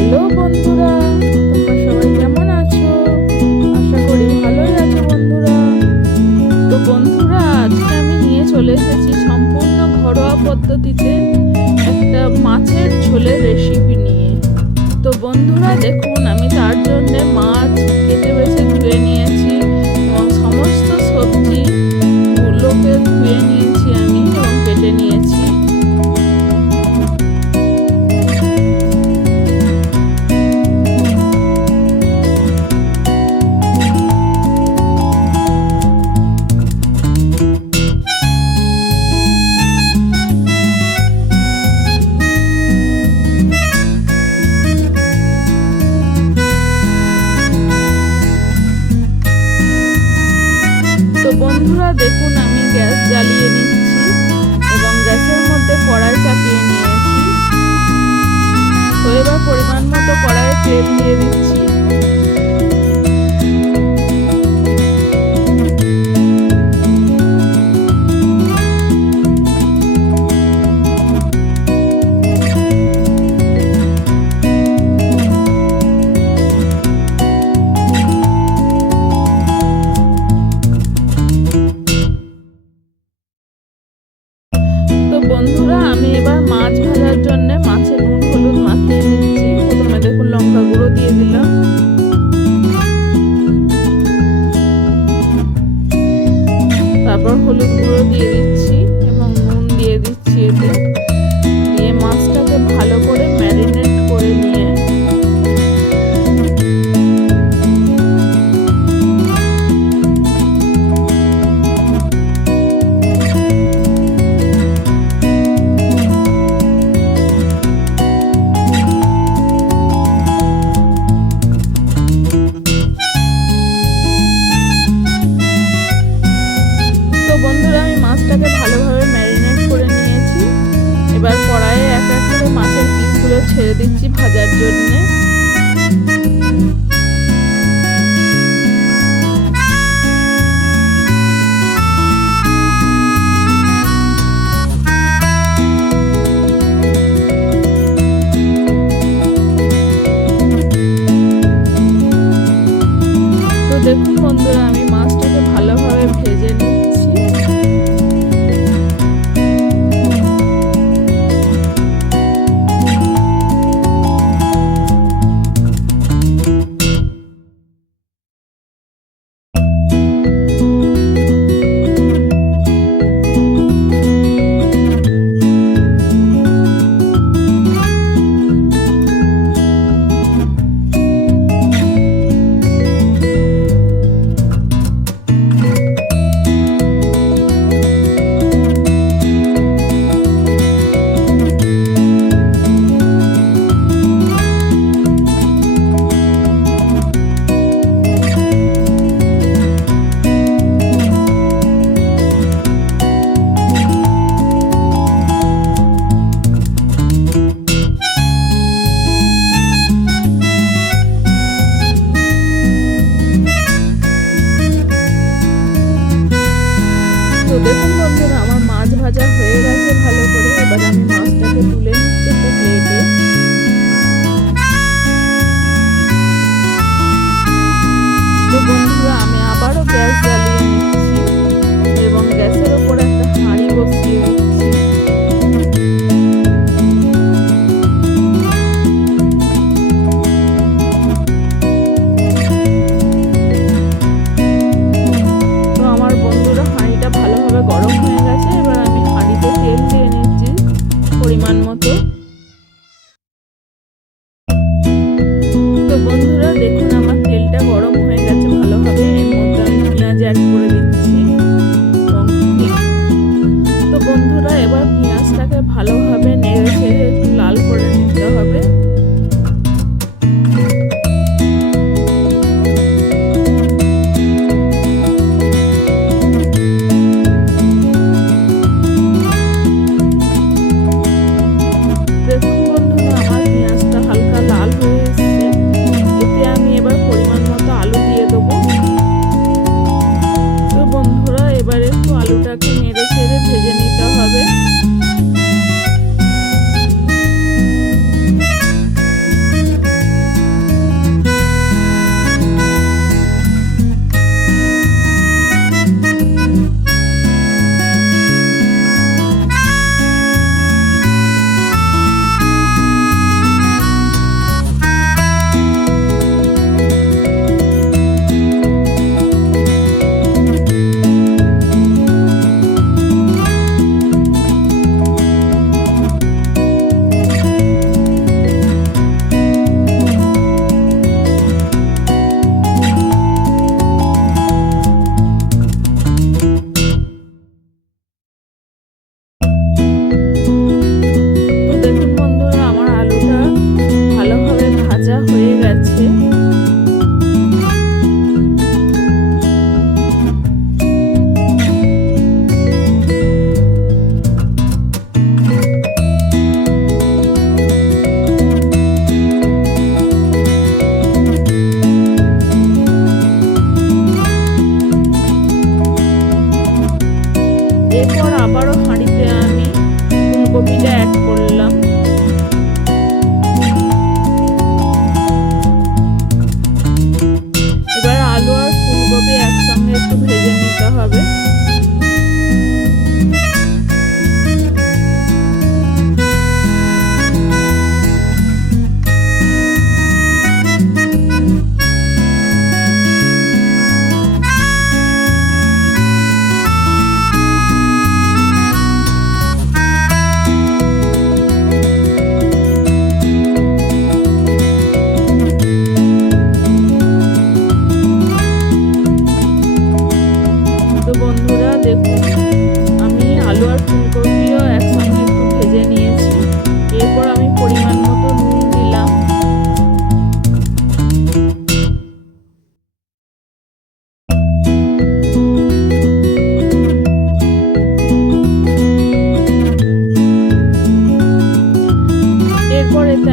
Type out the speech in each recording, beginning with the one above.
হ্যালো বন্ধুরা, তোমরা সবাই কেমন আছো? আশা করি ভালোই আছো বন্ধুরা। তো বন্ধুরা, আজকে আমি নিয়ে চলে এসেছি সম্পূর্ণ ঘরোয়া পদ্ধতিতে একটা মাছের ঝোলের রেসিপি নিয়ে। তো বন্ধুরা দেখুন, আমি তার জন্য মাছ কেটে বেছে ধুয়ে নিয়েছি এবং সমস্ত সবজিগুলোকে ধুয়ে নিয়েছি আমি এবং কেটে নিয়েছি। তো বন্ধুরা দেখুন, আমি গ্যাস জ্বালিয়ে নিচ্ছি এবং গ্যাসের মধ্যে কড়াই চাপিয়ে নিয়েছি। তো এবার পরিমাণ মতো কড়াইয়ে তেল দিয়ে দিচ্ছি। বন্ধুরা, আমি এবার মাছ ভাজার জন্য মাছে নুন হলুদ মাখিয়ে নিচ্ছি। প্রথমে দেখুন লঙ্কা গুঁড়ো দিয়ে দিলাম, তারপর হলুদ গুঁড়ো দিয়ে দিচ্ছি এবং নুন দিয়ে দিচ্ছি। এতে দিয়ে মাছটাকে ভালো করে ম্যারিনেট করে নিয়ে মাছটাকে ভালোভাবে ম্যারিনেট করে নিয়েছি। এবার কড়াইয়ে এক এক করে মাছের পিসগুলো ছেড়ে দিচ্ছি ভাজার জন্যে। তো দেখুন বন্ধুরা, আমি মাছটাকে ভালোভাবে ভেজে নিচ্ছি।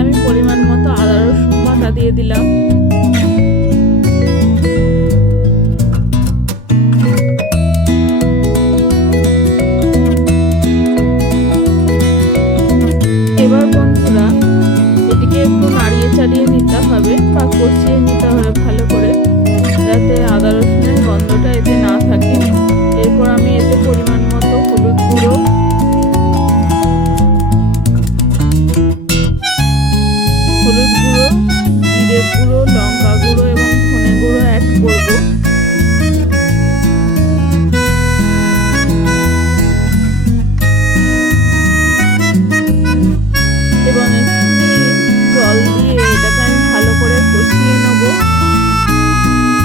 আমি পরিমাণ মতো আদা রসুন বাটা দিয়ে দিলাম। এবার বন্ধুরা এটিকে একটু নাড়িয়ে চাড়িয়ে নিতে হবে বা কষিয়ে নিতে হবে ভালো করে, যাতে আদা রসুনের গন্ধটা এতে না থাকে। এরপর আমি এতে পরিমাণ মতো হলুদ গুঁড়ো, জিরে গুঁড়ো, লঙ্কা গুঁড়ো এবং ধনে গুঁড়ো অ্যাড করব। এবং একটুখানি জল দিয়ে এটাকে আমি ভালো করে কষিয়ে নেব,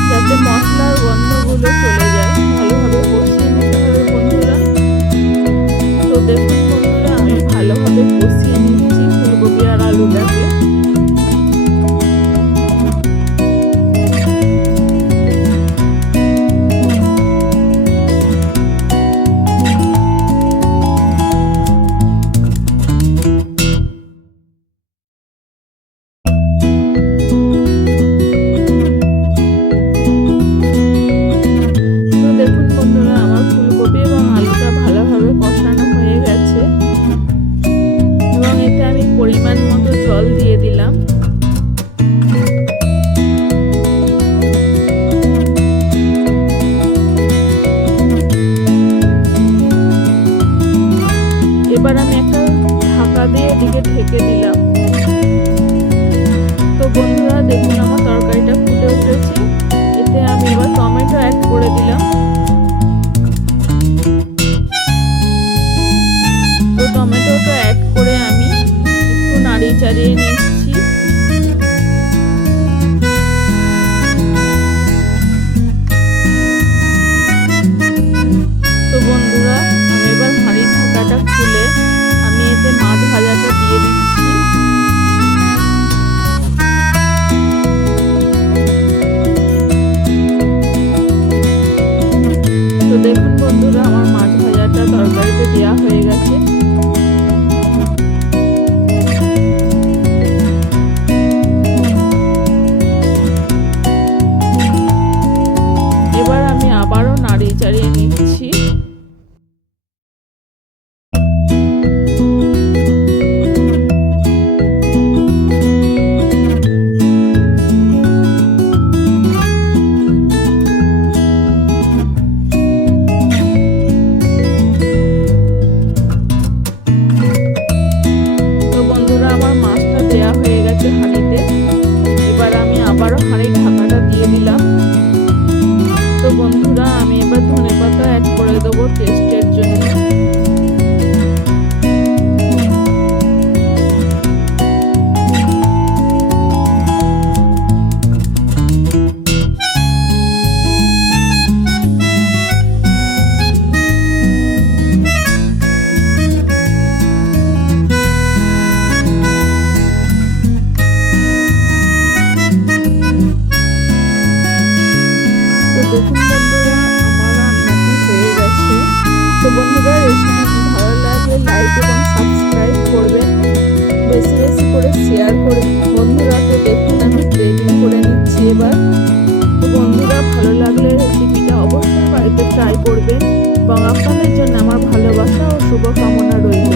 যাতে মশলার গন্ধগুলো চলে যায়। ভালোভাবে কষিয়ে নিতে হবে বন্ধুরা। তো দেখুন বন্ধুরা, আমি ভালোভাবে কষিয়ে নিচ্ছি ফুলকপি আর আলুটাকে। পরিমাণ মতো জল দিয়ে দিলাম। এবার আমি একটা ঢাকা দিয়ে এদিকে ঢেকে দিলাম। তো বন্ধুরা দেখুন আমার তরকারিটা ফুটে উঠেছে। এতে আমি এবার টমেটো অ্যাড করে দিলাম। তো টমেটোটা অ্যাড করে আমি একটু নাড়িয়ে চাড়িয়ে নিচ্ছি। তো বন্ধুরা আমি এবার হাঁড়ির ঢাকাটা খুলে আমি এতে মাছ ভাজাটা দিয়ে দিচ্ছি। তো দেখুন বন্ধুরা আমার মাছ ভাজাটা তরকারিতে দেওয়া হয়ে গেছে। এবার আমি আবারও নাড়িয়ে চাড়িয়ে নিচ্ছি। হাঁড়িতে এবার আমি আবারও হাঁড়ির ঢাকাটা দিয়ে দিলাম। তো বন্ধুরা আমি এবার ধনেপাতা অ্যাড করে দেবো টেস্টের জন্য। দেখুন বন্ধুরা আমার রান্নাটি হয়ে গেছে। তো বন্ধুরা রেসিপিটি ভালো লাগলে লাইক এবং সাবস্ক্রাইব করবেন, বেশি বেশি করে শেয়ার করবেন বন্ধুরা। তো দেখুন আমি প্লেটিং করে নিচ্ছি এবার। তো বন্ধুরা ভালো লাগলে রেসিপিটা অবশ্যই বাড়িতে ট্রাই করবেন এবং আপনাদের জন্য আমার ভালোবাসা ও শুভকামনা রইল।